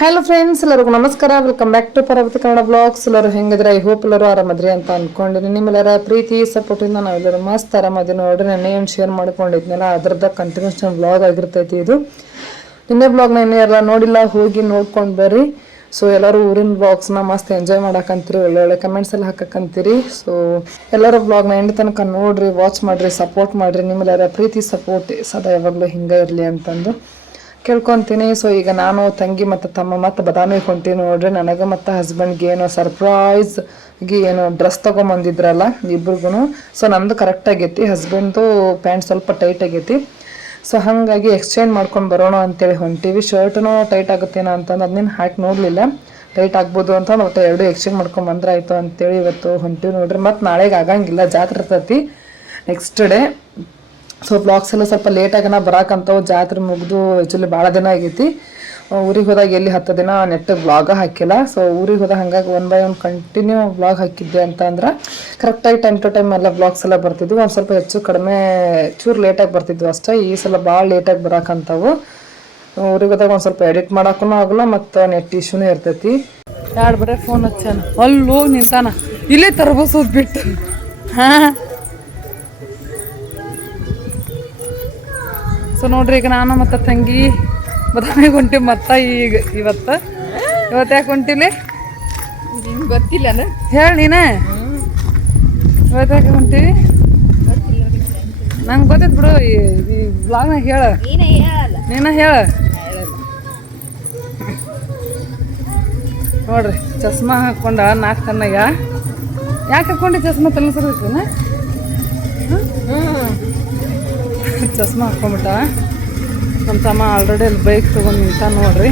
Hello friends, ಎಲ್ಲರಿಗೂ ನಮಸ್ಕಾರ. Welcome back to Parvati Kannada blogs. ಎಲ್ಲರೂ ಹೆಂಗಿದ್ರೆ ಐ ಹೋಪ್ ಎಲ್ಲರೂ ಆರಾಮದ್ರಿ ಅಂತ ಅನ್ಕೊಂಡಿನಿ. ನಿಮ್ಮೆಲ್ಲರ ಪ್ರೀತಿ ಸಪೋರ್ಟಿಂದ ನಾವೆಲ್ಲರೂ ಮಸ್ತ್ ಆರಾಮದಿ ನೋಡ್ರಿ. ನೆನ್ನೆ ಏನು ಶೇರ್ ಮಾಡ್ಕೊಂಡಿದ್ನಲ್ಲ ಅದರದ ಕಂಟಿನ್ಯೂಷನ್ ಬ್ಲಾಗ್ ಆಗಿರ್ತೈತಿ ಇದು. ನಿನ್ನೆ ಬ್ಲಾಗ್ನ ಇನ್ನೂ ಎಲ್ಲ ನೋಡಿಲ್ಲ, ಹೋಗಿ ನೋಡ್ಕೊಂಡು ಬರ್ರಿ. ಸೊ ಎಲ್ಲರೂ ಊರಿನ ಬ್ಲಾಗ್ಸ್ನ ಮಸ್ತ್ ಎಂಜಾಯ್ ಮಾಡಕ್ಕಂತೀರಿ, ಒಳ್ಳೊಳ್ಳೆ ಕಮೆಂಟ್ಸ್ ಎಲ್ಲ ಹಾಕಕ್ಕಂತೀರಿ. ಸೊ ಎಲ್ಲರೂ ಬ್ಲಾಗ್ನ ಎಂಡ್ ತನಕ ನೋಡ್ರಿ, ವಾಚ್ ಮಾಡಿರಿ, ಸಪೋರ್ಟ್ ಮಾಡಿರಿ. ನಿಮ್ಮೆಲ್ಲರ ಪ್ರೀತಿ ಸಪೋರ್ಟ್ ಸದಾ ಯಾವಾಗಲೂ ಹಿಂಗೆ ಇರಲಿ ಅಂತಂದು ಕೇಳ್ಕೊತೀನಿ. ಸೊ ಈಗ ನಾನು ತಂಗಿ ಮತ್ತು ತಮ್ಮ ಮತ್ತು ಬದಾಮಿ ಹೊಂಟೀನಿ ನೋಡ್ರಿ. ನನಗೆ ಮತ್ತು ಹಸ್ಬೆಂಡ್ಗೆ ಏನೋ ಸರ್ಪ್ರೈಸ್ಗೆ ಏನೋ ಡ್ರೆಸ್ ತೊಗೊಂಬಂದಿದ್ರಲ್ಲ ಇಬ್ರಿಗೂ. ಸೊ ನಮ್ಮದು ಕರೆಕ್ಟ್ ಆಗೈತಿ, ಹಸ್ಬೆಂಡ್ದು ಪ್ಯಾಂಟ್ ಸ್ವಲ್ಪ ಟೈಟ್ ಆಗೈತಿ. ಸೊ ಹಾಗಾಗಿ ಎಕ್ಸ್ಚೇಂಜ್ ಮಾಡ್ಕೊಂಡು ಬರೋಣ ಅಂತೇಳಿ ಹೊಂಟೀವಿ. ಶರ್ಟ್ನೂ ಟೈಟ್ ಆಗುತ್ತೇನೋ ಅಂತಂದು ಅದನ್ನೇನು ಹಾಕಿ ನೋಡಲಿಲ್ಲ, ಟೈಟ್ ಆಗ್ಬೋದು ಅಂತ ಮತ್ತೆ ಎರಡು ಎಕ್ಸ್ಚೇಂಜ್ ಮಾಡ್ಕೊಂಡು ಬಂದ್ರೆ ಆಯಿತು ಅಂತೇಳಿ ಇವತ್ತು ಹೊಂಟೀವಿ ನೋಡ್ರಿ. ಮತ್ತು ನಾಳೆಗೆ ಆಗಂಗಿಲ್ಲ, ಜಾತ್ರೆ ಇರ್ತೈತಿ ನೆಕ್ಸ್ಟ್ ಡೇ. ಸೊ ಬ್ಲಾಗ್ಸ್ ಎಲ್ಲ ಸ್ವಲ್ಪ ಲೇಟಾಗನ ಬರಾಕಂತವು, ಜಾತ್ರೆ ಮುಗಿದು ಆ್ಯಕ್ಚುಲಿ ಭಾಳ ದಿನ ಆಗೈತಿ. ಊರಿಗೆ ಹೋದಾಗ ಎಲ್ಲಿ 10 ದಿನ ನೆಟ್ ಬ್ಲಾಗ ಹಾಕಿಲ್ಲ. ಸೊ ಊರಿಗೆ ಹೋದಾಗ ಹಾಗಾಗಿ 1 by 1 ಕಂಟಿನ್ಯೂ ಬ್ಲಾಗ್ ಹಾಕಿದ್ದೆ ಅಂತ ಅಂದ್ರೆ ಕರೆಕ್ಟಾಗಿ ಟೈಮ್ ಟು ಟೈಮ್ ಎಲ್ಲ ಬ್ಲಾಗ್ಸ್ ಎಲ್ಲ ಬರ್ತಿದ್ವು. ಒಂದು ಸ್ವಲ್ಪ ಹೆಚ್ಚು ಕಡಿಮೆ ಚೂರು ಲೇಟಾಗಿ ಬರ್ತಿದ್ವು ಅಷ್ಟೇ. ಈ ಸಲ ಭಾಳ ಲೇಟಾಗಿ ಬರಾಕಂತವು. ಊರಿಗೆ ಹೋದಾಗ ಒಂದು ಸ್ವಲ್ಪ ಎಡಿಟ್ ಮಾಡೋಕ್ಕೂ ಆಗಲ್ಲ, ಮತ್ತು ನೆಟ್ ಇಶ್ಯೂನೇ ಇರ್ತೈತಿ. ಯಾರು ಬರೀ ಫೋನ್ ಹಚ್ಚಾನ, ಅಲ್ಲಿ ಹೋಗಿ ನಿಂತಾನ, ಇಲ್ಲೇ ತರಬೋಸೋದು ಬಿಟ್ಟು. ಹಾಂ, ಸೊ ನೋಡ್ರಿ, ಈಗ ನಾನು ಮತ್ತು ತಂಗಿ ಬದಾಮಿಗೆ ಹೊಂಟಿವಿ. ಮತ್ತು ಈಗ ಇವತ್ತು ಯಾಕೆ ಹೊಂಟಿಲಿ ಗೊತ್ತಿಲ್ಲ ಹೇಳಿ ನೀನೇ. ಇವತ್ತು ಯಾಕೆ ಹೊಂಟೀವಿ ನಂಗೆ ಗೊತ್ತೈತೆ ಬಿಡು. ಈ ಬ್ಲಾಗ್ನಾಗ ಹೇಳ, ನೀನ ಹೇಳ. ನೋಡ್ರಿ, ಚಸ್ಮಾ ಹಾಕ್ಕೊಂಡ 4 ಕಣ್ಣಾಗ. ಯಾಕೆ ಹಾಕ್ಕೊಂಡು ಚಸ್ಮಾ ತಲೆಸರ್ಬೇಕೇನ? ಚಸ್ಮಾ ಹಾಕ್ಕೊಂಬಿಟ್ಟ ನಮ್ಮ ತಮ್ಮ. ಆಲ್ರೆಡಿ ಅಲ್ಲಿ ಬೈಕ್ ತೊಗೊಂಡು ನಿಂತ ನೋಡ್ರಿ,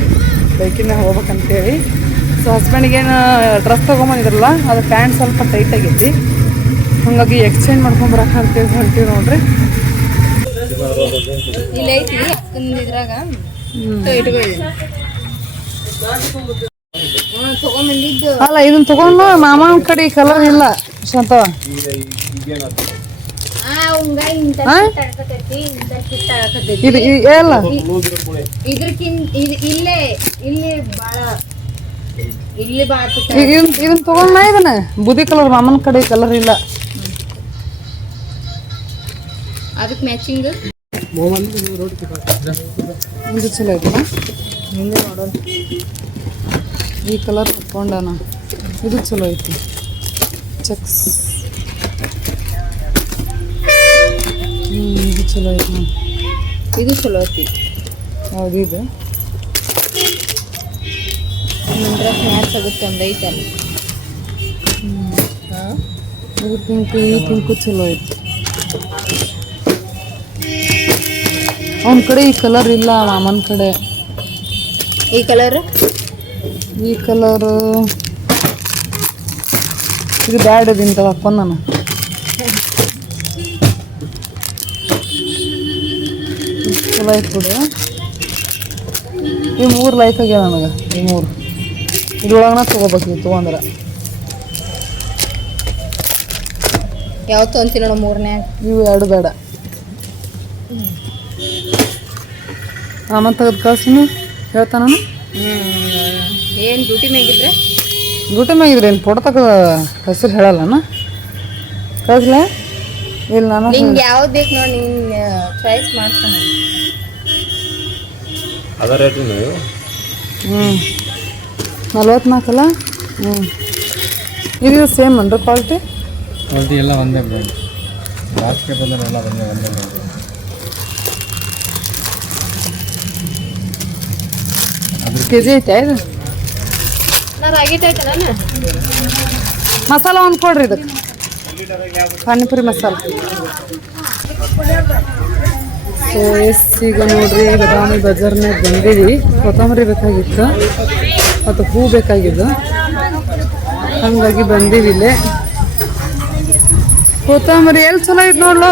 ಬೈಕಿನ ಹೋಗ್ಬೇಕಂತೇಳಿ. ಸೊ ಹಸ್ಬೆಂಡಿಗೇನು ಡ್ರೆಸ್ ತೊಗೊಂಬಂದಿದ್ರಲ್ಲ, ಅದು ಪ್ಯಾಂಟ್ ಸ್ವಲ್ಪ ಟೈಟ್ ಆಗೈತಿ, ಹಾಗಾಗಿ ಎಕ್ಸ್ಚೇಂಜ್ ಮಾಡ್ಕೊಂಬರಕ ಅಂತೇಳಿ ಹೊಂಟೀವಿ ನೋಡ್ರಿ. ಅಲ್ಲ, ಇದನ್ನ ತಗೊಂಡು ಮಾಮನ ಕಡೆ ಕಲರ್ ಇಲ್ಲ ಶಾಂತವ. ಇದನ್ನ ತಗೊಂಡ ಇದನ್ನ ಬುದಿ ಕಲರ್, ಮಾಮನ ಕಡೆ ಕಲರ್ ಇಲ್ಲ. ಅದಕ್ಕೆ ಮ್ಯಾಚಿಂಗ್ ಇದು ಚಲೋ ಐತಲ್ಲ, ಹಿಂದೆ ನೋಡೋಣ. ಈ ಕಲರ್ ಹಾಕೊಂಡನ, ಇದು ಚಲೋ ಐತಿ. ಚೆಕ್ಸ್ ಇದು ಚಲೋ ಐತಿ, ಇದು ಚಲೋ ಐತಿ. ಹೌದು, ಇದು ಡ್ರೆಸ್ ಮ್ಯಾಚ್ ಆಗುತ್ತೆ ಒಂದು ಐತಲ್ಲ. ಇದು ಪಿಂಕು, ಈ ಪಿಂಕು ಚಲೋ ಐತಿ. ಅವನ ಕಡೆ ಈ ಕಲರ್ ಇಲ್ಲ, ಮಾಮನ ಕಡೆ. ಈ ಕಲರು ಇದು ಬ್ಯಾಡ್ ಇದಿಂತ ಹಾಕೊಂಡ್ ನಾನು. ಚಲೋ ಐತೆ ಬಿಡು. ಈ 3 ಲೈಕ್ ಆಗ್ಯಾವ ನನಗೆ. ಈ 3 ಇದ್ರೊಳಗನ ತೊಗೋಬೇಕು, ನೀವು ತೊಗೊಂಡ್ರೆ. ಯಾವತ್ತು ಅಂತೀವಿ ನೋಡು 3ನೇ. ಇವು 2 ಬೇಡ. ಆಮೇಲೆ ತೆಗೆದು ಕಳ್ಸಿನಿ ಹೇಳ್ತಾನ. ಏನು ಡ್ಯೂಟಿ ಮ್ಯಾಗಿದ್ರೆ ಏನು ಫೋಟೋ ತೆಗೆದು ಹೆಸರು ಹೇಳಲ್ಲನ, ಕಳಿಸ್ಲ ಇಲ್ಲ. ನಾನು ನಿಂಗೆ ಯಾವ್ದು ಬೇಕು ನೋಡಿ, ನೀನು ಚಾಯ್ಸ್ ಮಾಡ್ತಾನೆ. ಅದ ರೇಟ್ ನೀವು 44 ಅಲ್ಲ. ಇದು ಸೇಮ್ ಅಂದ್ರೆ ಕ್ವಾಲಿಟಿ ಎಲ್ಲ ಒಂದೇ ಬ್ರ್ಯಾಂಡ್. ಲಾಸ್ಟ್ಗೆ ಬಂದರೆಲ್ಲ ಒಂದೇ ಬ್ರ್ಯಾಂಡ್. ಕೆಜಿ ಐತೆ ಇದು. ನಾನು ಆಗೈತೆ ನಾನು ಮಸಾಲ ಒಂದು ಕೊಡ್ರಿ, ಇದಕ್ಕೆ ಪಾನಿಪುರಿ ಮಸಾಲ. ಸೊ ಈಗ ನೋಡ್ರಿ, ಬದಾಮಿ ಬಜಾರ್ನಾಗ ಬಂದೀವಿ. ಕೊತ್ತಂಬರಿ ಬೇಕಾಗಿತ್ತು ಮತ್ತು ಹೂ ಬೇಕಾಗಿದ್ದು, ಹಾಗಾಗಿ ಬಂದೀವಿ ಇಲ್ಲೇ. ಕೊತ್ತಂಬರಿ ಎಲ್ಲಿ ಚಲೋ ಐತೆ ನೋಡ್ಲು.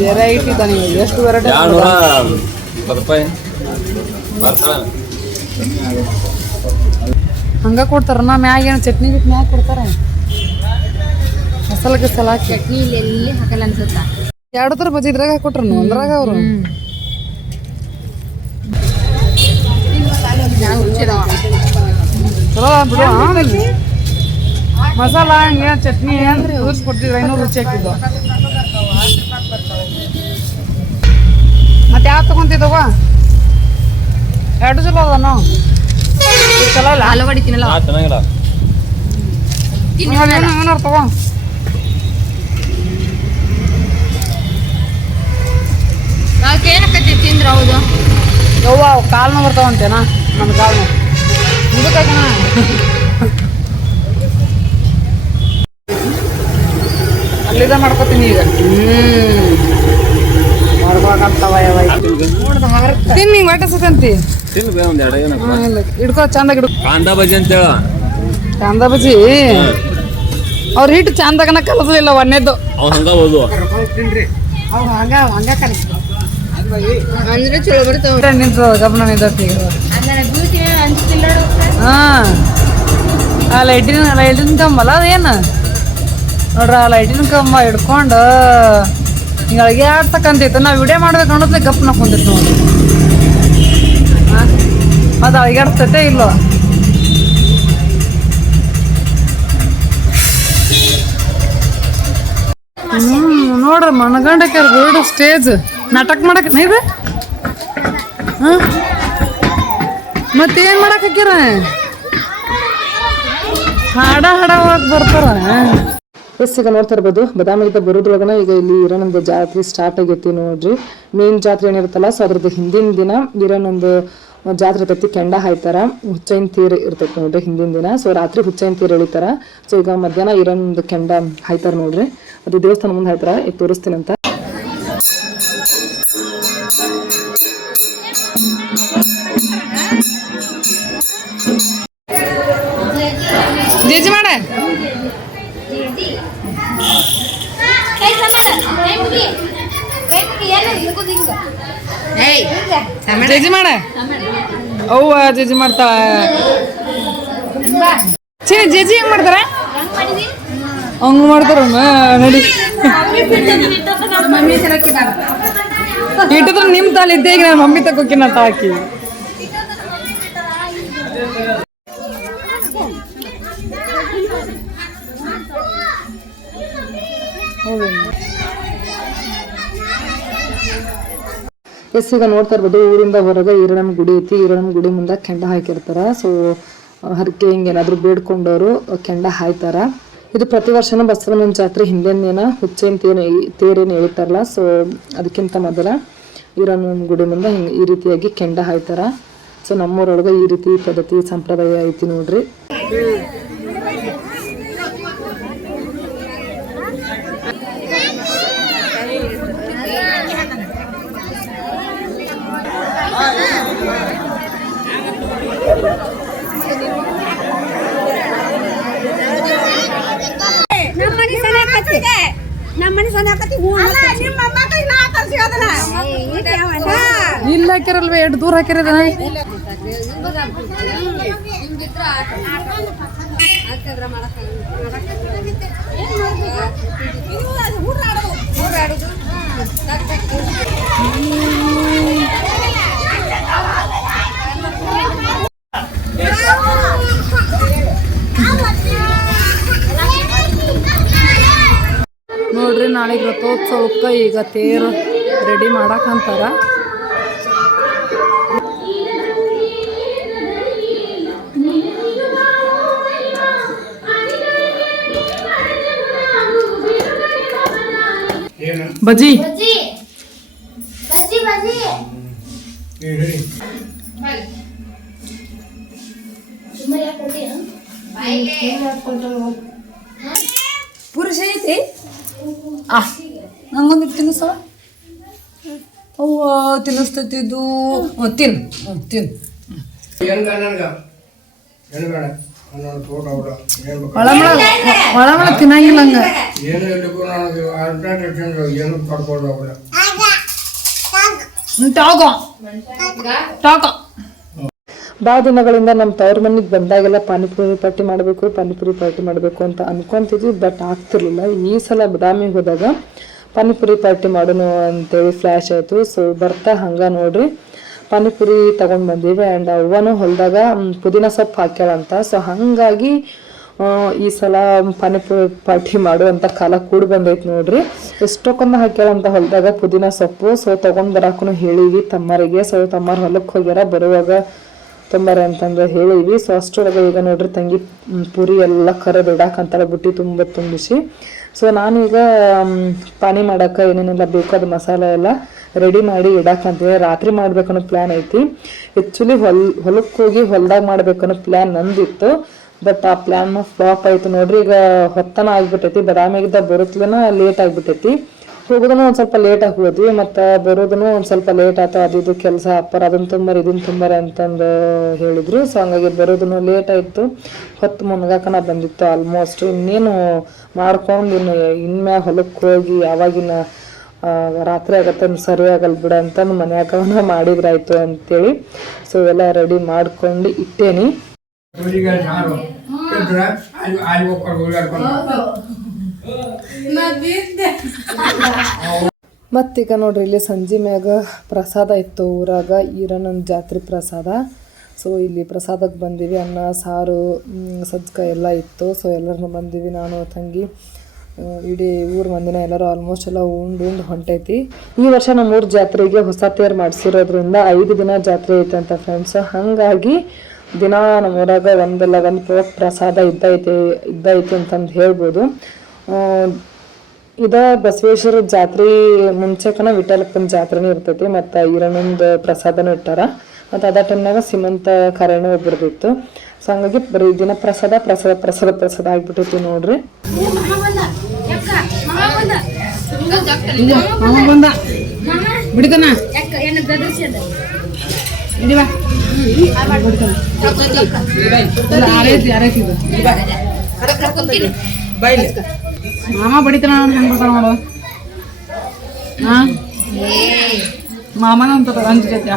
ವೆರೈಟಿ ಇದ್ದಾನೆ. ಎಷ್ಟು ವೆರೈಟಿ ಹಂಗೆ ಕೊಡ್ತಾರಣ್ಣ. ಮ್ಯಾಗ ಏನು ಚಟ್ನಿ ಗಿಟ್ನಿ ಹಾಕಿ ಕೊಡ್ತಾರೆ, ಮಸಾಲೆ ಹಾಕಿ. ಚಟ್ನಿ ಇಲ್ಲಿ ಎಲ್ಲಿ ಹಾಕಲ್ಲ ಅನ್ಸುತ್ತಾ. 2 ಥರ ಬಜ್ಜಿ ಇದ್ರಾಗ ಹಾಕೊಟ್ರು ಒಂದ್ರಾಗ ಅವರು. ಚಲೋ ಬಿಡು ಮಸಾಲ ಹಂಗೆ ಚಟ್ನಿ ರುಚಿ ಕೊಡ್ತಿದ್ರು 500 ರುಚಿ ಹಾಕಿದ್ದು ಮತ್ತೆ ಯಾವ ತಗೊಂತಿದ್ದವ 2 ಚಲೋ ಅದ ಚಲೋ ಇಲ್ಲ ಆಲೂಗಡ್ಡೆ ತಿನ್ನಲ್ಲ ಚೆನ್ನಾಗಿಲ್ಲ ಏನಾರು ತಗೋ ಏನಕ್ಕೈತಿ ತಿಂದ್ರ ಹೌದು ಯವ್ವ ಕಾಲ್ನ ಬರ್ತಾವಂತೇನಾ ನನ್ನ ಕಾಲ್ನ ಇದಕ್ಕಾಗಣ ಅಲ್ಲಿದ ಮಾಡ್ಕೋತೀನಿ ಈಗ ಮಾಡ್ಬೇಕಂತವ ಯಾವ ತಿನ್ನಿ ಹೊಟ್ಟೆ ಸತಂತಿ ಇಲ್ಲ ಹಿಡ್ಕೊ ಚಂದಾಗ ಹಿಡ್ಕೊ ಕಾಂದಾ ಬಜ್ಜಿ ಅಂತೇಳ ಕಾಂದ ಬಜ್ಜಿ ಅವ್ರ ಹಿಟ್ಟು ಚಂದಾಗನ ಕಲಸಲಿಲ್ಲ ಒಂದೇದ್ದು ಅವ್ನು ಹಂಗ ಓದು ಅವ್ರು ಹಂಗ ಕಲಿಸ್ ಅಂದ್ರೆ ಚಲೋ ಬರ್ತಾವ ನಿಂತು ಗಮನ ನಿಂತೈತಿ ಹಾಂ ಆ ಲೈಟಿನ ಕಂಬಲ್ಲ ಅದೇನು ನೋಡ್ರಿ ಆ ಲೈಟಿನ ಕಂಬ ಹಿಡ್ಕೊಂಡು ಹಿಂಗೆ ಅಡುಗೆ ಆಡ್ತಕ್ಕಂತೈತೆ ನಾವು ವಿಡಿಯೋ ಮಾಡ್ಬೇಕು ಅನ್ನೋದ್ಲೆ ಗಪ್ನ ಕುಂತೈತೆ ನೋಡಿ ಹಾಂ ಮತ್ತು ಅಡುಗೆ ಆಡ್ತೈತೆ ಇಲ್ಲೋ ನೋಡ್ರಿ ಮನಗಂಡಕ್ಕೆ ಗೋಲ್ಡ್ ಸ್ಟೇಜ್ ನಾಟಕ ಮಾಡಕ್ಕೆ ಇದು ಹಾಂ ಮತ್ತೇನು ಮಾಡಕ್ಕೆ ಹಾಕ್ಯಾರ ಹಾಡ ಹೋಗಕ್ಕೆ ಬರ್ತಾರ ಈಗ ನೋಡ್ತಾ ಇರ್ಬೋದು ಬದಾಮಿಗಿಂತ ಬರೋದ್ರೊಳಗನ ಈಗ ಇಲ್ಲಿ ಇರೋನೊಂದು ಜಾತ್ರೆ ಸ್ಟಾರ್ಟ್ ಆಗೈತಿ ನೋಡ್ರಿ ಮೇನ್ ಜಾತ್ರೆ ಏನಿರುತ್ತಲ್ಲ ಸೊ ಅದ್ರದ್ದು ಹಿಂದಿನ ದಿನ ಇರೋನೊಂದು ಜಾತ್ರೆ ಇರ್ತೈತಿ ಕೆಂಡ ಹಾಯ್ತಾರ ಹುಚ್ಚೈನ್ ತೀರ್ ಇರ್ತೈತಿ ನೋಡ್ರಿ ಹಿಂದಿನ ದಿನ ಸೊ ರಾತ್ರಿ ಹುಚ್ಚೈನ್ ತೀರ್ ಎಳಿತಾರ ಸೊ ಈಗ ಮಧ್ಯಾಹ್ನ ಇರೋನೊಂದು ಕೆಂಡ ಹಾಯ್ತಾರ ನೋಡ್ರಿ ಅದು ದೇವಸ್ಥಾನ ಮುಂದೆ ಹಾಯ್ತಾರ ಈಗ ತೋರಿಸ್ತೀನಿ ಅಂತ ಜೇಜಿ ಮಾಡ ಜೇಜಿ ಮಾಡ ಅವ್ವ ಜೇಜಿ ಮಾಡ್ತಾಳ ಜೇಜಿ ಹೆಂಗ್ ಮಾಡ್ತಾರ ಹಂಗ ಮಾಡ್ತಾರ ನಡಿ ಇಟ್ಟಿದ್ರು ನಿಮ್ ತಾಲ ಇದ್ದೆ ಈಗ ನಾನು ಮಮ್ಮಿ ತಗೋಕಿನ ಹಾಕಿ ಈಗ ನೋಡ್ತಾ ಇರ್ಬೋದು ಊರಿಂದ ಹೊರಗೆ ಈರಣ್ಣನ ಗುಡಿ ಐತಿ ಈರಣ್ಣನ ಗುಡಿ ಮುಂದೆ ಕೆಂಡ ಹಾಕಿರ್ತಾರ ಸೊ ಹರಕೆ ಹಿಂಗೇನಾದ್ರು ಬೇಡ್ಕೊಂಡವರು ಕೆಂಡ ಹಾಯ್ತಾರ ಇದು ಪ್ರತಿ ವರ್ಷನೂ ಬಸವಣ್ಣನ ಜಾತ್ರೆ ಹಿಂದಿನ ದಿನ ಹುಚ್ಚೇನ್ ತೇರೇನು ಎಳಿತಾರಲ್ಲ ಸೊ ಅದಕ್ಕಿಂತ ಮೊದಲ ಈರಣ್ಣನ ಗುಡಿ ಮುಂದೆ ಹಿಂಗೆ ಈ ರೀತಿಯಾಗಿ ಕೆಂಡ ಹಾಯ್ತಾರ ಸೊ ನಮ್ಮೂರೊಳಗೆ ಈ ರೀತಿ ಪದ್ಧತಿ ಸಂಪ್ರದಾಯ ಐತಿ ನೋಡ್ರಿ ಇಲ್ಲ ಹಾಕಿರಲ್ವೇ ಎಷ್ಟು ದೂರ ಹಾಕಿರದ ನೋಡ್ರಿ ನಾಳೆಗೆ ರಥೋತ್ಸವಕ್ಕೆ ಈಗ ತೇರು ರೆಡಿ ಮಾಡಕ್ಕಂತಾರ ಬಜ್ಜಿ ಪುರುಷ ಐತಿ ನಂಗೊಂದು ತಿನ್ನಿಸವ ಅವ್ವ ತಿನ್ನಿಸ್ತೈತಿದ್ದು ತಿನ್ನು ಒಳಮಳ ತಿನ್ನಂಗಿಲ್ಲ ಹಂಗ ಭಾಳ ದಿನಗಳಿಂದ ನಮ್ಮ ತವ್ರ ಮನೆಗೆ ಬಂದಾಗೆಲ್ಲ ಪಾನಿಪುರಿ ಪಾರ್ಟಿ ಮಾಡಬೇಕು ಅಂತ ಅನ್ಕೊಂತಿದ್ವಿ ಬಟ್ ಆಗ್ತಿರ್ಲಿಲ್ಲ ಈ ಸಲ ಬದಾಮಿಗೆ ಹೋದಾಗ ಪಾನಿಪುರಿ ಪಾರ್ಟಿ ಮಾಡೋಣ ಅಂತೇಳಿ ಫ್ಲ್ಯಾಶ್ ಆಯಿತು ಸೊ ಬರ್ತಾ ಹಂಗೆ ನೋಡ್ರಿ ಪಾನಿಪುರಿ ತಗೊಂಡ್ ಬಂದೀವಿ ಆ್ಯಂಡ್ ಅವ್ವನು ಹೊಲದಾಗ ಪುದೀನ ಸೊಪ್ಪು ಹಾಕ್ಯಾಳಂತ. ಸೊ ಹಾಗಾಗಿ ಈ ಸಲ ಪಾನಿಪುರಿ ಪಾರ್ಟಿ ಮಾಡುವಂಥ ಕಾಲ ಕೂಡಿ ಬಂದೈತಿ ನೋಡ್ರಿ. ಎಷ್ಟೊಂದು ಹಾಕ್ಯಾಳಂತ ಹೊಲದಾಗ ಪುದೀನ ಸೊಪ್ಪು. ಸೊ ತಗೊಂಡ್ ಬರಾಕೂ ಹೇಳಿವಿ ತಮ್ಮರಿಗೆ. ಸೊ ತಮ್ಮರು ಹೊಲಕ್ಕೆ ಹೋಗ್ಯಾರ, ಬರುವಾಗ ತೊಂಬಾರೆ ಅಂತಂದ್ರೆ ಹೇಳಿವಿ. ಸೊ ಅಷ್ಟರೊಳಗೆ ಈಗ ನೋಡ್ರಿ ತಂಗಿ ಪುರಿ ಎಲ್ಲ ಕರೆದು ಇಡಾಕಂತಾಳೆ ಬುಟ್ಟಿ ತುಂಬಿಸಿ. ಸೊ ನಾನೀಗ ಪಾನಿ ಮಾಡಕ್ಕೆ ಏನೇನೆಲ್ಲ ಬೇಕು ಅದು ಮಸಾಲೆ ಎಲ್ಲ ರೆಡಿ ಮಾಡಿ ಇಡಾಕಂತೀನಿ. ರಾತ್ರಿ ಮಾಡ್ಬೇಕನ್ನೋ ಪ್ಲ್ಯಾನ್ ಐತಿ. ಆ್ಯಕ್ಚುಲಿ ಹೊಲಕ್ಕೆ ಹೋಗಿ ಹೊಲ್ದಾಗ ಮಾಡ್ಬೇಕನ್ನೋ ಪ್ಲ್ಯಾನ್ ನಂದಿತ್ತು. ಬಟ್ ಆ ಪ್ಲ್ಯಾನ್ ಫ್ಲಾಪ್ ಆಯಿತು ನೋಡ್ರಿ. ಈಗ ಹೊತ್ತನ ಆಗ್ಬಿಟ್ಟೈತಿ, ಬದಾಮಿಗಿದ್ದ ಬರುತ್ತಲೇನ ಲೇಟ್ ಆಗಿಬಿಟ್ಟೈತಿ. ಹೋಗೋದನ್ನು ಒಂದು ಸ್ವಲ್ಪ ಲೇಟಾಗಿ ಹೋದ್ವಿ, ಮತ್ತು ಬರೋದನ್ನು ಒಂದು ಸ್ವಲ್ಪ ಲೇಟ್ ಆಯ್ತು. ಅದು ಕೆಲಸ ಅಪ್ಪರ ಅದನ್ನು ತುಂಬಾರಿ ಇದನ್ನು ತುಂಬಾರಿ ಅಂತಂದು ಹೇಳಿದ್ರು. ಸೊ ಹಂಗಾಗಿ ಬರೋದನ್ನು ಲೇಟ್ ಆಯಿತು. ಹೊತ್ತು ಮುನ್ಗಾಕನ ಬಂದಿತ್ತು ಆಲ್ಮೋಸ್ಟ್. ಇನ್ನೇನು ಮಾಡ್ಕೊಂಡು ಇನ್ಮ್ಯಾಗ ಹೊಲಕ್ಕೆ ಹೋಗಿ ಯಾವಾಗಿನ ರಾತ್ರಿ ಆಗತ್ತೆ ಸರಿ ಆಗಲ್ಲ ಬಿಡ ಅಂತಂದು ಮನ್ಯಾಗವನ್ನ ಮಾಡಿದ್ರಾಯ್ತು ಅಂತೇಳಿ. ಸೊ ಎಲ್ಲ ರೆಡಿ ಮಾಡ್ಕೊಂಡು ಇಟ್ಟೇನಿ. ಮತ್ತೀಗ ನೋಡ್ರಿ ಇಲ್ಲಿ ಸಂಜೆ ಮ್ಯಾಗ ಪ್ರಸಾದ ಇತ್ತು ಊರಾಗ, ಈರಣ್ಣನ ಜಾತ್ರೆ ಪ್ರಸಾದ. ಸೊ ಇಲ್ಲಿ ಪ್ರಸಾದಕ್ಕೆ ಬಂದೀವಿ. ಅನ್ನ ಸಾರು ಸಜ್ಜಕ ಎಲ್ಲ ಇತ್ತು. ಸೊ ಎಲ್ಲರನ್ನೂ ಬಂದೀವಿ, ನಾನು ತಂಗಿ ಇಡೀ ಊರು ಮಂದಿನ ಎಲ್ಲರೂ ಆಲ್ಮೋಸ್ಟ್ ಎಲ್ಲ ಉಂಡು ಹೊಂಟೈತಿ. ಈ ವರ್ಷ ನಮ್ಮ ಊರ ಜಾತ್ರೆಗೆ ಹೊಸ ತೇರು ಮಾಡಿಸಿರೋದ್ರಿಂದ 5 ದಿನ ಜಾತ್ರೆ ಐತಂತ ಫ್ರೆಂಡ್ಸ್. ಹಾಗಾಗಿ ದಿನ ನಮ್ಮೂರಾಗ ಒಂದಲ್ಲ ಒಂದು ಪ್ರಸಾದ ಇದ್ದೈತಿ ಅಂತಂದು ಹೇಳ್ಬೋದು. ಇದ ಬಸವೇಶ್ವರ ಜಾತ್ರೆ ಮುಂಚೆಕನ ವಿಠಲಪ್ಪನ ಜಾತ್ರೆನೂ ಇರ್ತೈತಿ, ಮತ್ತು ಈರಣ್ಣಂದು ಪ್ರಸಾದನೂ ಇಟ್ಟಾರ. ಮತ್ತು ಅದ ಟೈಮ್ನಾಗ ಸೀಮಂತ ಕಾರ್ಯನೂ ಒಬ್ಬರದಿತ್ತು. ಸೊ ಹಂಗಾಗಿ ಬರೀ ದಿನ ಪ್ರಸಾದ ಪ್ರಸಾದ ಪ್ರಸಾದ ಪ್ರಸಾದ ಆಗ್ಬಿಟ್ಟೈತಿ ನೋಡ್ರಿ. ಮಾಮ ಬಡಿತಾನ ಹೆಂಗ್ ಬರ್ತಾನ ನೋಡು. ಮಾಮನ ಅಂತ ಅಂಜಕೈತಿ.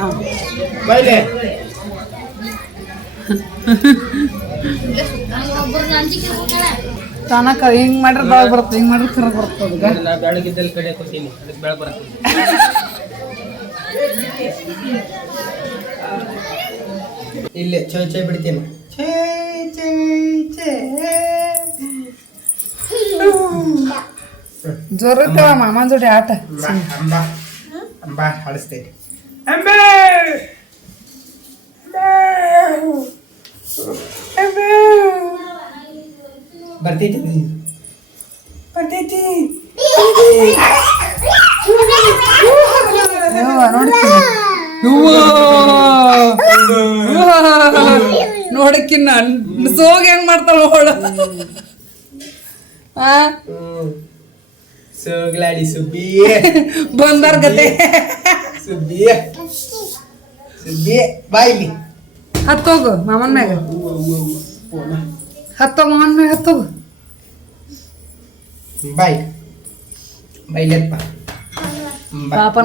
ತಾನಕ ಹಿಂಗ್ ಮಾಡ್ರೆ ಬಾಳ್ ಬರುತ್ತೆ, ಹಿಂಗ್ ಮಾಡ್ರೆ ಕರ ಬರ್ತದ. ಬೆಳಗಿದ್ದಲ್ಲಿ ಕಡೆ ಕೊಡ್ತೀನಿ, ಅದಕ್ಕೆ ಬೆಳಗ್ಗೆ ಬರುತ್ತೆ. ಇಲ್ಲೇ ಚೈ ಬಿಡ್ತೀನಿ. ಜೋರ ಇರ್ತಾವ ಮಾಮನ ಜೋಡಿ ಆಟ. ಅಂಬಾ ಹಾಡಿಸ್ತೇನೆ. ಬರ್ತೈತಿ ನೋಡಕ್ಕಿನ್ನ ಸೋಗ ಹೆಂಗ್ ಮಾಡ್ತಾಳ ನೋಡ. ಸೋಗ್ಲಾಡಿ ಸುಬ್ಬಿ ಬಂದಾರ ಗತೆ ಸುಬ್ಬಿ ಬಾಯ್ಲಿ ಹತ್ತೋಗು ಮಾಮನ್ ಮ್ಯಾಗ, ಹತ್ತೋಗು ಮಾಮನ್ ಮ್ಯಾಗ ಹತ್ತೋಗು. ಬೈಲೆಪ್ಪ ಪಾಪನ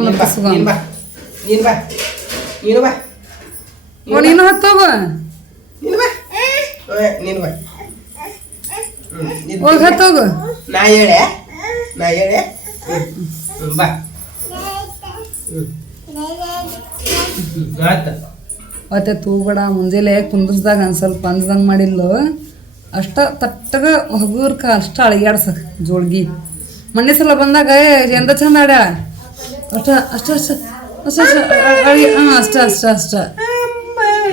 ನೀನು ಹತ್ತೋಗು. ಹೋಗಿ ಹತ್ತೋಗು. ನಾ ಹೇಳೆ ಬಾ. ಮತ್ತೆ ತೂಗಡ ಮುಂಜಾನೆ ಕುಂದ್ರಸ್ದಾಗ ಒಂದು ಸ್ವಲ್ಪ ಅಂಜ್ದಂಗೆ ಮಾಡಿದ್ಲು. ಅಷ್ಟ ತಟ್ಟಗ ಹಗುರ್ಕ ಅಷ್ಟ ಅಳಿಗಾಡ್ಸಕ್ ಜೋಳ್ಗಿ. ಮೊನ್ನೆ ಸಲ ಬಂದಾಗ ಎಂದ ಚಂದ ಆಡ್ಯಾಳ. ಅಷ್ಟ ಅಷ್ಟ ಅಷ್ಟ ಅಷ್ಟ ಹಾಂ ಅಷ್ಟ ಅಷ್ಟ ಅಷ್ಟ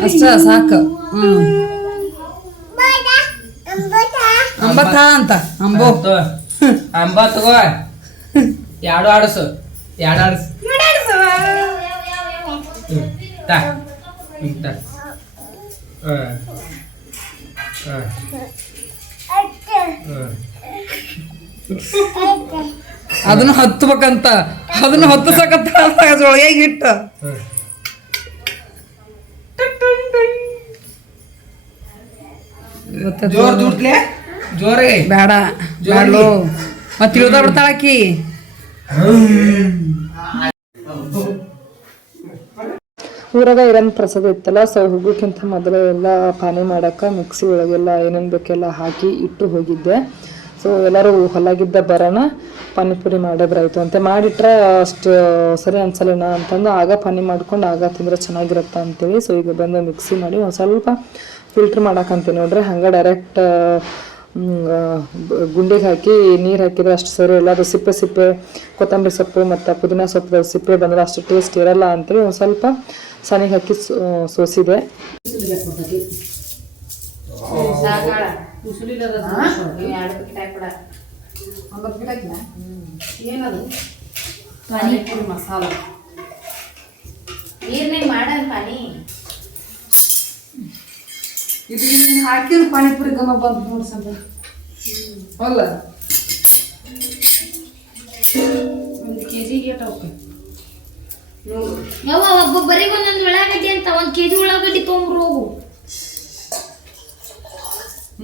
ಅಷ್ಟ ಸಾಕು. ಅಂಬತ್ತ ಅಂತ ಅಂಬೋ ಅಂಬ ತಗೋ. ಎರಡು ಆಡಸು ಅದನ್ನು ಹತ್ಬೇಕಂತ, ಅದನ್ನು ಹತ್ತಸಕತ್ತ ಒಳಗೆ ಹಿಟ್ಟ. ಜೋರ್ ದುಡ್ಲೆ ಜೋರೇ ಬೇಡ ಬೇಡಲು ಮತ್ತೆ ಇಳ್ದ ಬಿಡ್ತಾಳಕಿ. ಊರಾಗ ಇರನ್ ಪ್ರಸಾದ ಇತ್ತಲ್ಲ. ಸೊ ಹೋಗೋಕ್ಕಿಂತ ಮೊದಲು ಎಲ್ಲ ಪಾನಿ ಮಾಡಕ್ಕೆ ಮಿಕ್ಸಿ ಒಳಗೆಲ್ಲ ಏನೇನು ಬೇಕೆಲ್ಲ ಹಾಕಿ ಇಟ್ಟು ಹೋಗಿದ್ದೆ. ಸೊ ಎಲ್ಲರೂ ಹೊಲಾಗಿದ್ದ ಬರೋಣ ಪಾನಿಪುರಿ ಮಾಡಿದ್ರಾಯ್ತು ಅಂತ ಮಾಡಿಟ್ರೆ ಅಷ್ಟು ಸರಿ ಅನ್ಸಲ್ಲ ಅಂತಂದು ಆಗ ಪಾನಿ ಮಾಡ್ಕೊಂಡು ಆಗ ತಿಂದರೆ ಚೆನ್ನಾಗಿರುತ್ತೆ ಅಂತೇಳಿ. ಸೊ ಈಗ ಬಂದು ಮಿಕ್ಸಿ ಮಾಡಿ ಒಂದು ಸ್ವಲ್ಪ ಫಿಲ್ಟ್ರ್ ಮಾಡಕ್ಕಂತೀನಿ ನೋಡ್ರಿ. ಹಂಗೆ ಡೈರೆಕ್ಟ್ ಗುಂಡಿಗೆ ಹಾಕಿ ನೀರು ಹಾಕಿದ್ರೆ ಅಷ್ಟು ಸರಿ ಇಲ್ಲ. ಅದು ಸಿಪ್ಪೆ ಕೊತ್ತಂಬರಿ ಸೊಪ್ಪು ಮತ್ತು ಪುದೀನ ಸೊಪ್ಪು ಸಿಪ್ಪೆ ಬಂದರೆ ಅಷ್ಟು ಟೇಸ್ಟ್ ಇರಲ್ಲ ಅಂತೇಳಿ ಒಂದು ಸ್ವಲ್ಪ ಸನಿಗೆ ಹಾಕಿ ಸೋಸಿದೆ. ಏನದು ಪಾನಿಪುರಿ ಮಸಾಲ ನೀರ್ನಾಗ ಮಾಡನ್ ಪಾನಿ ಇದು ಹಾಕಿದ್ರೆ ಪಾನಿಪುರಿ ಗಮ ಬಂದು ನೋಡ್ಸಂತ ಅಲ್ಲ 1 kg ಯವ್ವ ಒಬ್ಬೊಬ್ಬರಿಗೆ ಒಂದೊಂದು ಉಳ್ಳಾಗಡ್ಡಿ ಅಂತ 1 kg ಉಳ್ಳಾಗಡ್ಡಿ ತೊಗೊಂಡ್ರು ಹೋಗು.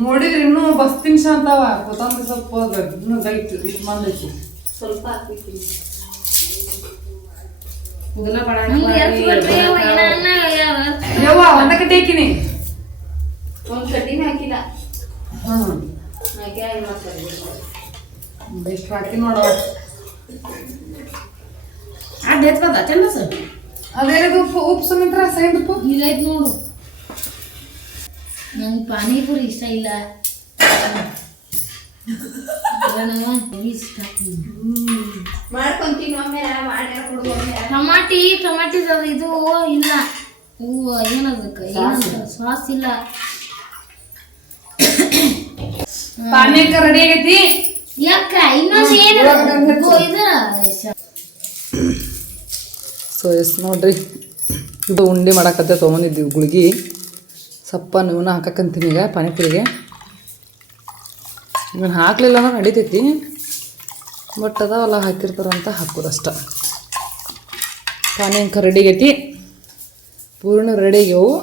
ನೋಡಿದ್ರೆ ಇನ್ನೂ ಬಸ್ ತಿನ್ಸ ಅಂತಾವ ಕೊತ್ತಂಬರಿ ಸೊಪ್ಪು ಇನ್ನೂ ಗೈಟ್ ಇಷ್ಟು ಮಾಡೈತಿ ಸ್ವಲ್ಪ ಹಾಕ್ಬೇಕು. ಪುದೀನ ಹಿಂಗ್ ಎಷ್ಟ್ ಬಿಟ್ರಿ ಯವ್ವ, ಏನ ಯವ್ವ ಒಂದ ಕಟ್ಟಿ ಹಾಕಿನಿ ಒಂದ್ ಕಡ್ಡಿನ ಹಾಕಿಲ್ಲ. ಎಷ್ಟು ಹಾಕಿ ನೋಡವ ಅಡ್ ಹೆಚ್ಬದ ಚಂದ ಸರ್. ಅದೇನದು ಉಪ್ಪು ಸಮೇತ ಸೈಡ್ ಉಪ್ಪು ಇಲ್ಲ ಐತ್ ನೋಡು. ನಂಗೆ ಪಾನಿಪುರಿ ಇಷ್ಟ ಇಲ್ಲ. ಟಮಾಟಿ ಇದು ಇಲ್ಲ. ಹೂವು ಏನದಕ್ಕೆ ಸಾಸ್ ಇಲ್ಲ. ಪಾನಿಕ ರೆಡಿ ಆಗೈತಿ. ಯಾಕ ಇನ್ನೊಂದು ಏನು ಸೊ ಎಸ್ ನೋಡ್ರಿ, ಇದು ಉಂಡೆ ಮಾಡಕತ್ತೆ ತೊಗೊಂಡಿದ್ದೀವಿ ಗುಳ್ಗಿ. ಸಪ್ಪ ನೀವನ್ನ ಹಾಕಕ್ಕಂತೀನಿ ಈಗ ಪಾನಿಪುರಿಗೆ. ಇವನು ಹಾಕಲಿಲ್ಲ ಅಂದ್ರೆ ನಡಿತೈತಿ, ಬಟ್ ಅದಾವಲ್ಲ ಹಾಕಿರ್ತಾರಂತ ಹಾಕೋದಷ್ಟ. ಪಾನಿ ಅಂಕ ರೆಡಿ ಆಗೈತಿ, ಪೂರ್ಣ ರೆಡಿ ಆಗ್ಯವು.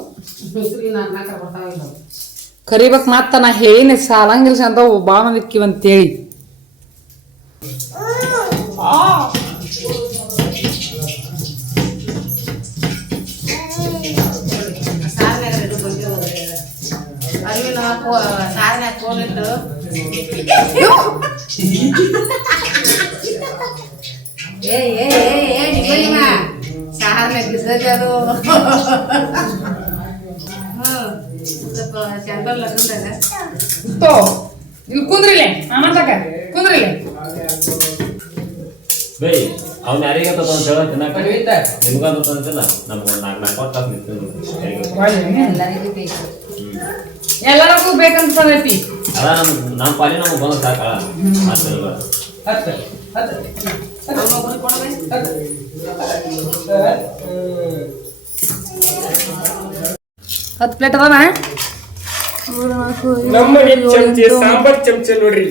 ಕರಿಬೇಕು ಮಾತ್ರ ನಾ ಹೇಳಿನಿ ಸಾಲಂಗಿಲ್ಸ ಅಂತ ಭಾಳ ಮಂದಿಕ್ಕಿವಂತೇಳಿ. ಇಲ್ಲಿ ಕುಂದ್ರಿಲೆ ಆಮಂತಕ ಕುಂದ್ರಿಲೆ ಬೈ ಅವ್ನ ಯಾರಿಗೆ ನಿಮ್ಗಂತ ತಂದಿಲ್ಲ ನಮ್ಗೆ 4 ಎಲ್ಲರಿಗೂ ಬೇಕಂತ ಬಂದೈತಿ. ಅದ ನಮ್ಮ ಪಾಲಿ ನಮಗೆ ಬಂದ ಸಾಕಳ. 10 ಪ್ಲೇಟ್ ಅದಾವ. ನಮ್ಮನೆ ಚಮಚೆ ಸಾಂಬಾರ್ ಚಮಚೆ ನೋಡ್ರಿ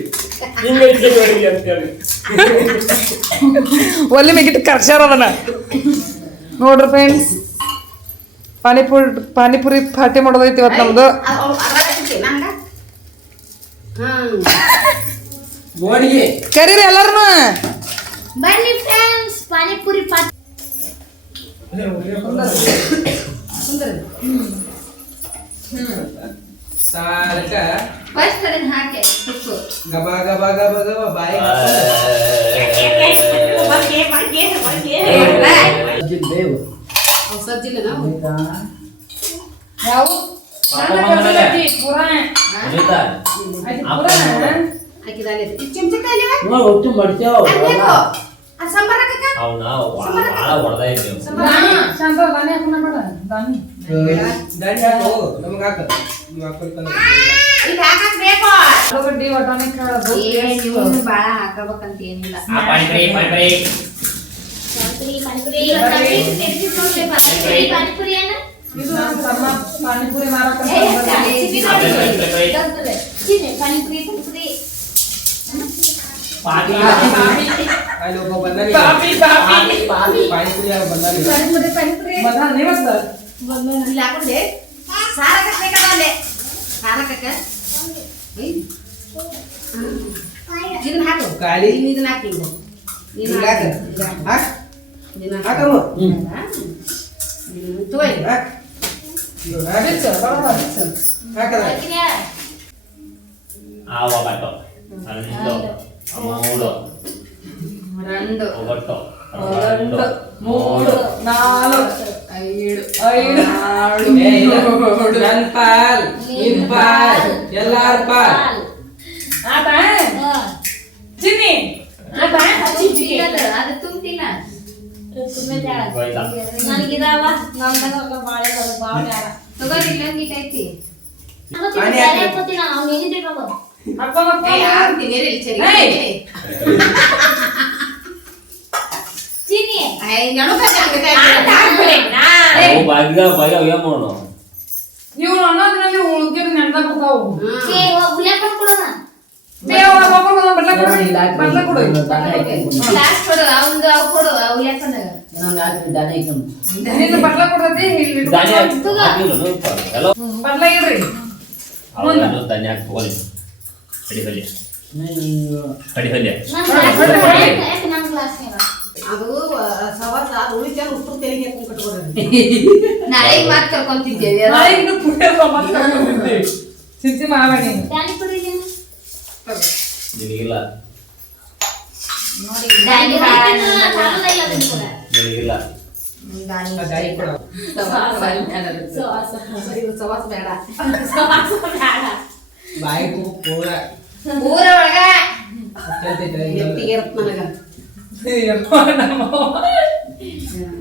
ಹಿಂಗೈತೆ ನೋಡ್ರಿ ಅಂತೇಳಿ ಒಲ್ಲಿ ಮೇಗಿಟ್ಟು ಕರ್ಸ್ಯಾರ ಅದನ್ನ ನೋಡ್ರಿ ಫ್ರೆಂಡ್ಸ್. ಪಾನಿಪುರಿ ಪಾರ್ಟಿ ಮಾಡೋದೈತಿ ಇವತ್ತು ನಮ್ದು. ಕರೀರಿ ಎಲ್ಲಾರನು ಬನ್ನಿ ಫ್ರೆಂಡ್ಸ್, ಪಾನಿಪುರಿ ಫಸ್ಟ್ ಅದನ್ನ ಹಾಕಿ ಗಬಾ ಗಬಾ ಗಬಾ ಗಬಾ ಬಾಯಿ ಯಾವ ಬಾಳ ಹಾಕಬೇಕಂತ ಏನಿಲ್ಲ. ಪಾನಿಪುರಿ ಅನ್ನ ಪಾನಿಪುರಿ ಮಾರಕ ಹಾಕೊಂಡೆ ಸಾರ ಕಟ್ಬೇಕಾದ್ರೆ ಸಾರಕ್ಕ ಇದನ್ನ ಹಾಕು ಇದನ್ನ ಹಾಕಿ ಮೂರು రెండు ఒకటో రెండు మూడు నాలుగు ఐదు ఐదు ఆరు ఏడు ನನ್ನ ಪಾಲ್ ನಿನ್ ಪಾಲ್ ಎಲ್ಲಾರ ಪಾಲ್ ಆತ ಚಿನ್ನಿ ಆತ ಅದು ತುಂಬ್ತಿಲ್ಲ ನನಗಿದಾವ ನಮ್ದಾಗ ಬಾಳೆ ತಗೋರಿ ಇಲ್ಲೊಂದು ಐತಿ ನಾವು ಏನಿದೆ ತಗೋದು ಚೀನಿ ಬಾಗಿಗ ಏನ್ ಮಾಡೋಣ ನೀವು ಅನ್ನೋದ್ರಲ್ಲಿ ಉಳ್ಕಿದ ನೆನ್ಪ ಬರ್ತಾವು ಉಲ್ಲೇಖ ಕೊಡೋಣ ಬಟ್ಲ ಕೊಡು ಗ್ಲಾಸ್ ಕೊಡು ಅವಂದು ಅವು ಕೊಡು ಉಲ್ಲೇಖನಾಗ ನಿನ್ನ ಬಟ್ಲ ಕೊಡತಿ ಇಲ್ಲಿ ಧಾನ್ಯ ಹಾಕಿಲ್ಲ ಎಲ್ಲ ಬಟ್ಲ ಇಡ್ರಿ ಅವೆಲ್ಲ ಧಾನ್ಯ ಹಾಕಿ ಕಡಿ ಹಲ್ಯ ನನ್ನ ಗ್ಲಾಸ್ ಅದು ಸವಾಸ ಉಳಿಚಾರ ಉಪ್ಪು ತೆರಿಗೆ ಹಾಕೊಂಡು ಕಟ್ಕೊಡ್ರಿ ನಾಳೆ ಮಾತು ಕರ್ಕೊಂತಿದ್ದೇವೆ ನಾಯಿಗೆ ಪುಟ್ಟ ಮತ್ತೆ ಸಿಂಚಿ ಮಾವಣಿ ದಾನಿ ಕೊಡಿಲ್ಲ ನಿನಗಿಲ್ಲ ನೋಡಿ ದಾನಿ ಸಾಲಲ್ಲ ಅದನ್ನ ಕೂಡ ನಿನಗಿಲ್ಲ ದಾಯಿ ಕೊಡ ಸವಾಸ ಬೇಡ ಬಾಯಿ ಪೂರ ಊರ ಒಳಗ ಎತ್ತಿಗೆ ಇರತ್ ನನಗ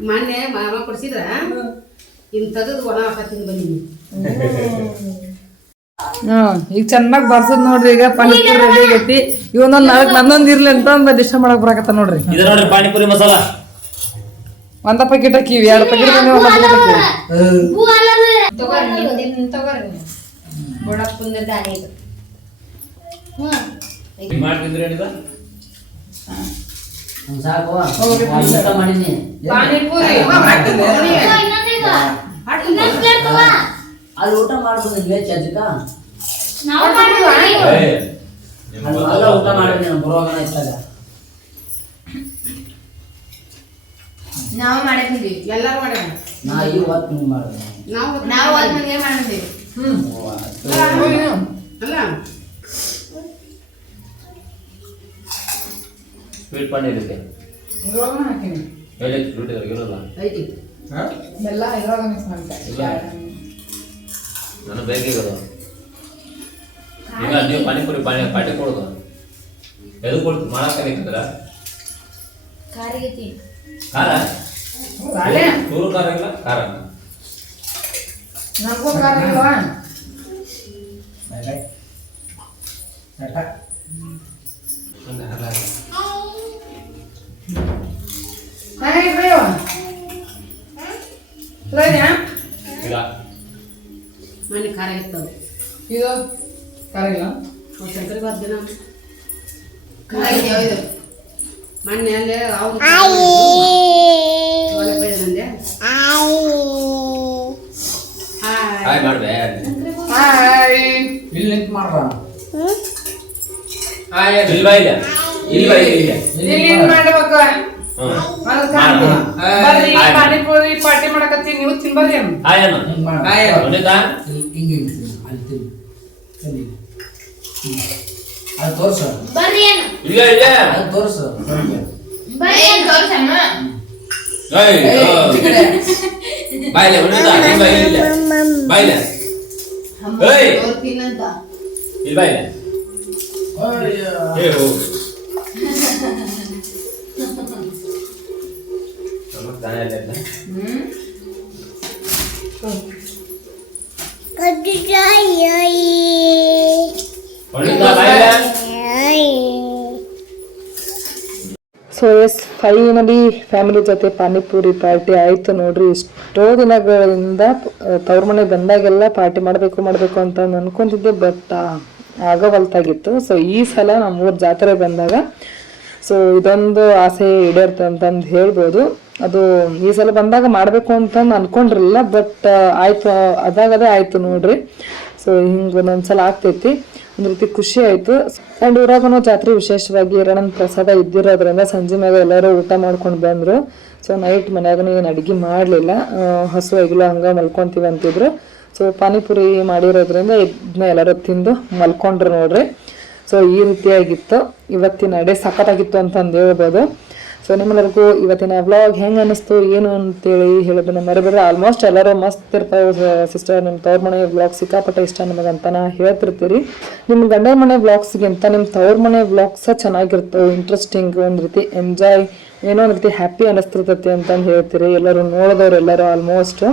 ಮೊನ್ನೆ ಮಾಮ ಕೊಡ್ಸಿದ್ರ ಇನ್ ತೆಗೆದು ಒಣ ಹಾಕತ್ತಿನ ಬಂದಿನಿ ಈಗ ಚೆನ್ನಾಗಿ ಬರ್ಸದ್ ನೋಡ್ರಿ ಈಗ ಪಾನಿಪುರಿ ರೆಡಿ ಆಗೈತಿ ಇವನೊಂದ್ ನಾಲ್ಕು ನನ್ನೊಂದ್ ಇರ್ಲಿ ಅಂತ ಡಿಶ ಮಾಡಕ್ ಬರಾಕತ್ತ ನೋಡ್ರಿ ಇದು ನೋಡ್ರಿ ಪಾನಿಪುರಿ ಮಸಾಲ ಒಂದ ಪ್ಯಾಕೆಟ್ ಹಾಕಿವಿ 2 ಪ್ಯಾಕೆಟ್ ಬಂದಿವಿ ಒಂದ್ ಪ್ಯಾಕೆಟ್ ಹಾಕಿವಿ ಹೂ ಅಲ್ಲದ ತಗೋರಿ ಬಡಪ್ಪಂದ ದಾನಿ ಇದು ಮಾಡ್ತಿದ್ರೆ ಏನಿದ ಪಾನಿಪುರಿ ಅಲ್ಲಿ ಊಟ ಮಾಡ್ಬೋದು ಚಜ್ಕ ನಾವು ಮಾಡ್ತೀವಿ ಅಲ್ಲ ಊಟ ಮಾಡಿ ಬರುವಾಗ ಇತ್ತಾಗ ನಾವು ಮಾಡಿದ್ವಿ ಎಲ್ಲಾರು ಮಾಡ್ಯಾರ ನಾ ಈ ಹೊತ್ತು ನೀವು ಮಾಡಿದೆ ನಾವು ಒಂದ್ ಮಂದಿ ಮಾಡಿದ್ವಿ ಅಲ್ಲ ಸ್ವೀಟ್ ಪಾನಿ ಇದಕ್ಕೆ ಹೇಳಿ ಸ್ವೀಟ್ ಇರಲ್ಲ ಐತಿ ಎಲ್ಲ ಇದ್ರಾಗ ಮಿಕ್ಸ್ ಮಾಡ್ತಾ ಇಲ್ಲ ನನಗೆ ಬೇಕಿರೋದು ಈಗ ನೀವು ಪಾನಿಪುರಿ ಪಾಟಿ ಕೊಡೋದು ಎದು ಕೊಡ್ತು ಮಾಡಕ್ಕಾಗಿತ್ತಂದ್ರ ಕಾರಿಗತಿ ಖಾರ ಚೂರು ಖಾರ ಇಲ್ಲ ಖಾರ ನಮಗೂ ಖಾರ ಇಲ್ವಾ ಇಲ್ಲ ಮನೆ ಖಾರ ಇರ್ತದ ಇದು ಖಾರ ಇಲ್ಲ ಶಂಕರಿ ಬರ್ದಿನ ಮೊನ್ನೆ ಅಲ್ಲೇ ಅವ್ರು ಬಂದೆ ಹಾಯ್ ಮಾಡ್ಬೇ ಇಲ್ಲಿ ನಿಂತು ಮಾಡ್ರ ಇಲ್ವಾ ಇಲ್ಲ ಇಲ್ವಾ ಇಲ್ಲ ಇಲ್ಲಿ ಮಾಡ್ಬೇಕು ಬರ್ರಿ ಆಯ್ತು. ಪಾನಿಪುರಿ ಪಾರ್ಟಿ ಮಾಡಕತ್ತೀನಿ ನೀವು ತಿನ್ಬರ್ರಿ ಹಾಯ್ ಅಣ್ಣ ಹಿಂಗೆ ಮಾಡ ಅನಿತಾ ಹಿಂಗೆ ಅಲ್ಲಿ ತಿನ್ನು ಅಲ್ಲಿ ಅದು ತೋರ್ಸು ಬರ್ರಿ ಏನು ಇಲ್ಲ ಇಲ್ಲ ಅದು ತೋರ್ಸು ಬರ್ರಿ ಏನು ತೋರ್ಸಮ್ಮ ಬಾಯ್ಲೆ ಅನಿತಾ ಇಲ್ಲ ಇಲ್ಲ ಬಾಯ್ಲೆ ಏಯ್ ತಿನ್ನಂತ ಇಲ್ಲ ಬಾಯ್ಲೆ ಏ ಹೋಗು ಸೊ ಎಸ್ ಫೈನಲಿ ಫ್ಯಾಮಿಲಿ ಜೊತೆ ಪಾನಿಪುರಿ ಪಾರ್ಟಿ ಆಯಿತು ನೋಡ್ರಿ. ಎಷ್ಟೋ ದಿನಗಳಿಂದ ತವ್ರ ಮನೆ ಬಂದಾಗೆಲ್ಲ ಪಾರ್ಟಿ ಮಾಡಬೇಕು ಅಂತ ಅನ್ಕೊಂತಿದ್ದೆ, ಬಟ್ ಆಗವಲ್ತಾಗಿತ್ತು. ಸೊ ಈ ಸಲ ನಮ್ಮೂರ ಜಾತ್ರೆ ಬಂದಾಗ ಸೊ ಇದೊಂದು ಆಸೆ ಈಡೇರ್ತು ಅಂತಂದು ಹೇಳ್ಬೋದು. ಅದು ಈ ಸಲ ಬಂದಾಗ ಮಾಡಬೇಕು ಅಂತಂದು ಅನ್ಕೊಂಡಿರಲಿಲ್ಲ, ಬಟ್ ಆಯಿತು, ಅದಾಗದೇ ಆಯಿತು ನೋಡ್ರಿ. ಸೊ ಹಿಂಗೆ ಒಂದೊಂದ್ಸಲ ಆಗ್ತೈತಿ, ಒಂದು ರೀತಿ ಖುಷಿ ಆಯಿತು. ಆ್ಯಂಡ್ ಊರಾಗೂ ಜಾತ್ರೆ ವಿಶೇಷವಾಗಿ ಎರಡನ ಪ್ರಸಾದ ಇದ್ದಿರೋದ್ರಿಂದ ಸಂಜೆ ಮ್ಯಾಗ ಎಲ್ಲರೂ ಊಟ ಮಾಡ್ಕೊಂಡು ಬಂದರು. ಸೊ ನೈಟ್ ಮನ್ಯಾಗ ಏನು ಅಡುಗೆ ಮಾಡಲಿಲ್ಲ, ಹಸು ಆಗಿಲ್ಲ, ಹಂಗೆ ಮಲ್ಕೊತೀವಿ ಅಂತಿದ್ರು. ಸೊ ಪಾನಿಪುರಿ ಮಾಡಿರೋದ್ರಿಂದ ಇದನ್ನ ಎಲ್ಲರೂ ತಿಂದು ಮಲ್ಕೊಂಡ್ರು ನೋಡ್ರಿ. ಸೊ ಈ ರೀತಿಯಾಗಿತ್ತು ಇವತ್ತಿನ ಡೇ, ಸಖತ್ತಾಗಿತ್ತು ಅಂತಂದು ಹೇಳ್ಬೋದು. ಸೊ ನಿಮ್ಮೆಲ್ಲರಿಗೂ ಇವತ್ತಿನ ವ್ಲಾಗ್ ಹೆಂಗೆ ಅನ್ನಿಸ್ತು ಏನು ಅಂತೇಳಿ ಹೇಳೋದನ್ನ ಮರಿಬೇಡ್ರಿ. ಆಲ್ಮೋಸ್ಟ್ ಎಲ್ಲರೂ ಮಸ್ತ್ ಇರ್ತಾವೆ ಸಿಸ್ಟರ್, ನಿಮ್ಮ ತವ್ರ ಮನೆ ವ್ಲಾಗ್ ಸಿಕ್ಕಾಪಟ್ಟೆ ಇಷ್ಟ ನಿಮಗಂತ ನಾ ಹೇಳ್ತಿರ್ತೀರಿ. ನಿಮ್ಮ ಗಂಡನ ಮನೆ ವ್ಲಾಗ್ಸ್ಗಿಂತ ನಿಮ್ಮ ತವ್ರ ಮನೆ ವ್ಲಾಗ್ಸ ಚೆನ್ನಾಗಿರ್ತವೆ, ಇಂಟ್ರೆಸ್ಟಿಂಗ್, ಒಂದು ರೀತಿ ಎಂಜಾಯ್, ಏನೋ ಒಂದು ರೀತಿ ಹ್ಯಾಪಿ ಅನ್ನಿಸ್ತಿರ್ತೈತಿ ಅಂತಂದು ಹೇಳ್ತೀರಿ ಎಲ್ಲರೂ ನೋಡಿದವ್ರು ಎಲ್ಲರೂ. ಆಲ್ಮೋಸ್ಟ್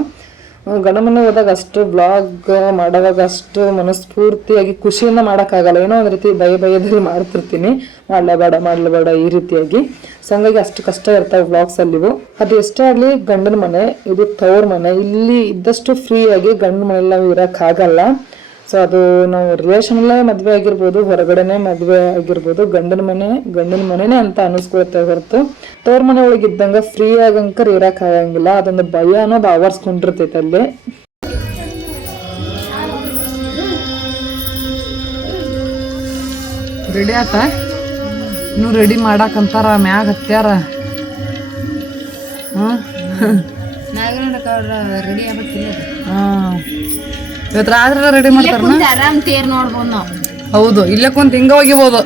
ಗಂಡ ಮನೆ ಹೋದಾಗ ಅಷ್ಟು ಬ್ಲಾಗ್ ಮಾಡೋವಾಗ ಅಷ್ಟು ಮನಸ್ಫೂರ್ತಿಯಾಗಿ ಖುಷಿಯಿಂದ ಮಾಡೋಕ್ಕಾಗಲ್ಲ, ಏನೋ ಒಂದು ರೀತಿ ಭಯದಲ್ಲಿ ಮಾಡ್ತಿರ್ತೀನಿ, ಮಾಡಲೇಬೇಡ ಈ ರೀತಿಯಾಗಿ. ಸೊ ಹಂಗಾಗಿ ಅಷ್ಟು ಕಷ್ಟ ಇರ್ತಾವೆ ವ್ಲಾಗ್ಸಲ್ಲಿವು. ಅದು ಎಷ್ಟೇ ಆಗಲಿ ಗಂಡನ ಮನೆ, ಇದು ತವ್ರ ಮನೆ, ಇಲ್ಲಿ ಇದ್ದಷ್ಟು ಫ್ರೀಯಾಗಿ ಗಂಡನ ಮನೇಲಿ ನಾವು ಇರೋಕ್ಕಾಗಲ್ಲ. ಸೊ ಅದು ನಾವು ರಿಲೇಷನಲ್ಲೇ ಮದುವೆ ಆಗಿರ್ಬೋದು, ಹೊರಗಡೆನೆ ಮದುವೆ ಆಗಿರ್ಬೋದು, ಗಂಡನ ಮನೆನೇ ಅಂತ ಅನ್ನಿಸ್ಕೊಳ್ತೇವೆ ಹೊರತು ತವ್ರ ಮನೆ ಒಳಗೆ ಇದ್ದಂಗೆ ಫ್ರೀ ಆಗಂಕರ್ ಇರೋಕ್ಕಾಗಂಗಿಲ್ಲ. ಅದೊಂದು ಭಯ ಅನ್ನೋದು ಆವರಿಸ್ಕೊಂಡಿರ್ತೈತೆ ಅಲ್ಲಿ. ರೆಡಿ ಆತ, ಇನ್ನು ರೆಡಿ ಮಾಡಾಕಂತಾರ, ಮ್ಯಾಗ ಹತ್ಯಾರ. ರೆಡಿ ಆಗತ್ತಿಲ್ಲ, ಇವತ್ತು ರಾತ್ರಿ ರೆಡಿ ಮಾಡ್ತಾರ. ಆರಾಮ್ ತೇರ್ ನೋಡ್ಬೋದು ನಾವು. ಹೌದು, ಇಲ್ಲೇ ಕುಂತ ಹಿಂಗ ಹೋಗಿಬೋದು.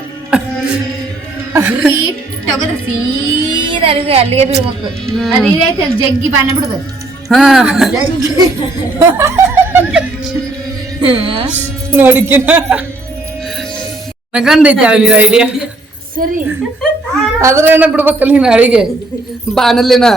ತಗದ್ರ ಸೀದಾ ಅಲ್ಲಿಗೆ ಬಿಡ್ಬೇಕು. ಅದೇನೈತೆ ಜಗ್ಗಿ ಬಾಣ ಬಿಡ್ಬೇಕು. ನೋಡಿಕಿನ ನಗಂದೈತಿ ನೀನು ಐಡಿಯಾ. ಸರಿ ಆದ್ರೆ ಏನ ಬಿಡ್ಬೇಕಲ್ಲ ನೀನು ಅಡಿಗೆ ಬಾನಲ್ಲಿನ.